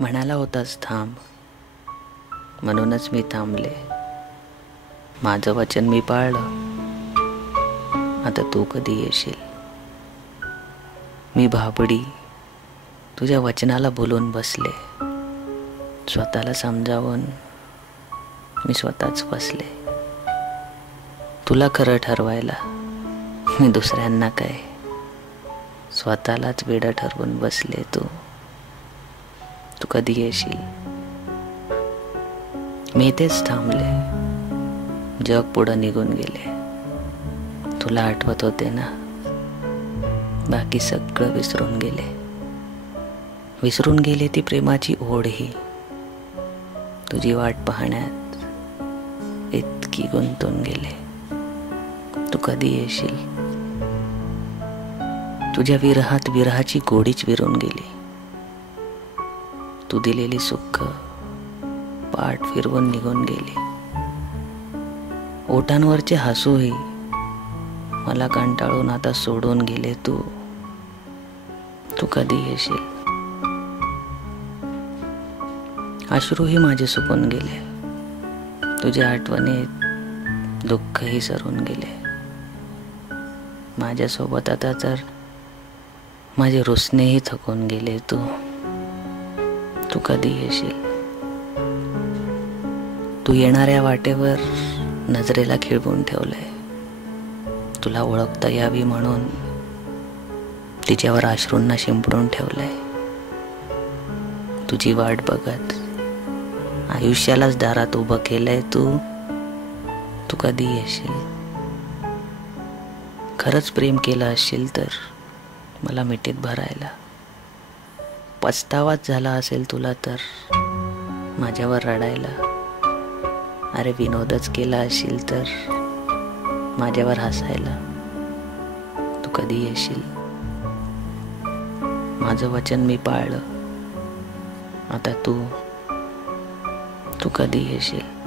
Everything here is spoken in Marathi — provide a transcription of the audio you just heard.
म्हणाला होतास थांब, म्हणूनच मी थांबले. माझं वचन मी पाळलं. आता तू कधी येशील? मी भाबडी तुझ्या वचनाला भुलून बसले. स्वतःला समजावून मी स्वतःच फसले. तुला खरं ठरवायला मी दुसऱ्यांना काय, स्वतःलाच वेडं ठरवून बसले. तू कधी येशील? मी तेच थांबले. जग पुढं निघून गेले. तुला आठवत होते ना? बाकी सगळं विसरून गेले. विसरून गेले ती प्रेमाची ओढही. तुझी वाट पाहण्यात इतकी गुंतून गेले. तू कधी येशील? तुझ्या विरहात विरहाची गोडीच विरून गेली. तू दिलेली सुख पाठ फिरवून निघून गेली. ओठांवरचे हसूही मला कंटाळून आता सोडून गेले. तू कधी येशील? अश्रूही माझे सुकून गेले. तुझ्या आठवणीत दुःखही सरून गेले. माझ्यासोबत आता तर माझे रुसणेही थकून गेले. तू कधी येशील? तू येणाऱ्या वाटेवर नजरेला खिळवून ठेवलंय. तुला ओळखता यावी म्हणून तिच्यावर अश्रूंना शिंपडून ठेवलंय. तुझी वाट बघत आयुष्यालाच दारात उभं केलंय. तू कधी येशील? खरंच प्रेम केलं असशील तर मला मिठीत भरायला. पछतावाच झाला असेल तुला तर माझ्यावर रडायला. अरे विनोदच केला असशील तर माझ्यावर हसायला. तू कधी येशील? माझं वचन मी पाळलं. आता तू कधी येशील?